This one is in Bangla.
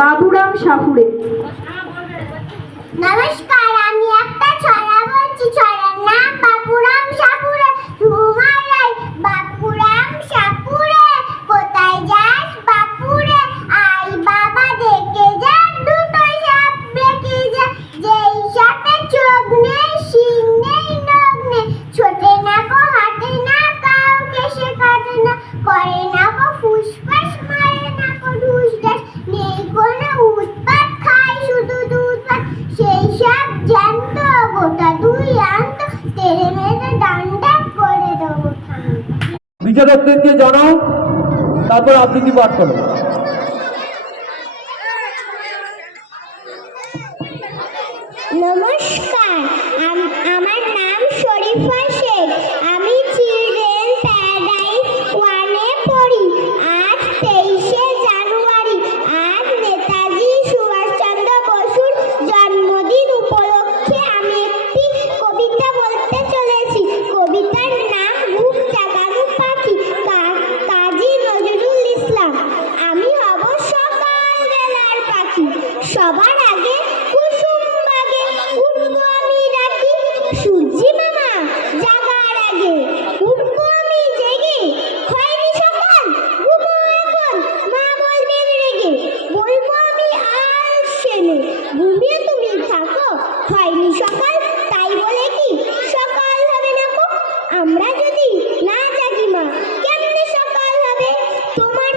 বাবুরাম সাপুড়ে। নমস্কার, আমি একটা ছড়া বলছি। ছড়ার নাম বাবুরাম সাপুড়ে। ঘুমালাই বাবুরাম সাপুড়ে, কোথায় যাস বাপুরে? আই বাবা দেখে যা, দুটো সাপ দেখে যা। যেই সাপে চোখ নেই, শিং নেই, নখ নেই, ছোটে না গো, হাঁটে না, কাউকে সে কাটে না, করে না গো ফুসফাস, মারে না গো ঢুস ঢাস, নেই কোনো উৎপাত, খায় শুধু দুধ ভাত। সেই সাপ জ্যান্ত, গোটা দুই আন্ত, তেড়ে মেরে ডান্ডা করে দেবো ঠান্ডা। বিজয়ীদেরকে জানাও, তারপর আবৃত্তি পাঠ করো। নমস্কার, আমার নাম শরীফা শেখ। আমি চিলড্রেন প্যারাডাইস 1-এ পড়ি। আজ 23শে জানুয়ারি। আজ নেতাজি সুভাষচন্দ্র বসুর জন্মদিন উপলক্ষে আমি একটি কবিতা বলতে চলেছি। কবিতার নাম ঘুম জাগানো পাখি, কাজী নজরুল ইসলাম। আমি হব সকালবেলার পাখি, সবার আগে কুসুম বাগে উঠবো আমি ডাকি। সূর্যি মামা জাগার আগে উঠবো আমি জেগে। হয়নি সকাল, ঘুমো এখন, মা বলবেন রেগে। বলবো আমি আল সেনে, ঘুমিয়ে তুমি থাকো। হয়নি সকাল, তাই বলে কি সকাল হবে না গো? আমরা যদি না জাগি মা, কেমনে সকাল হবে? তোমার